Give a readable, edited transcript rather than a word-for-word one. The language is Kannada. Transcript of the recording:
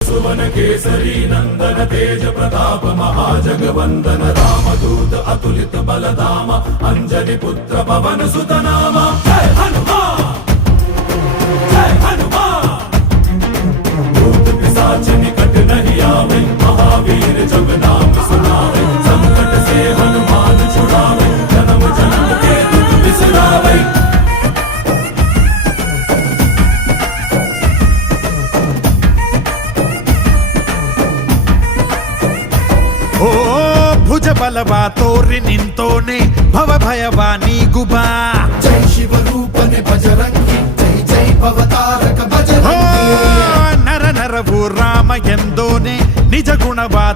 सुवन केसरी नंदन तेज प्रताप महाजगवंदन रामदूत अतुलित बलधाम अंजनी पुत्र पवन सुत नाम जय हनुमान जय हनुमान। भूत पिशाच निकट नहीं आवे महावीर जब नाम सुनावे संकट से हनुमान छुड़ावे जन्म जन्म के दुख बिसरावे। ಓ ಭುಜ ಬಲವಾ ತೋರಿ ನಿಂತೋನೆ ಭವ ಭಯವಾ ನೀಗುಬಾ ಜೈ ಶಿವರೂಪನೆ ಬಜರಂಗಿ ಜೈ ಜೈ ಭವತಾರಕ ಬಜರಂಗಿ ನರ ನರವು ರಾಮ ಎಂದೋನೆ ನಿಜ ಗುಣವಾ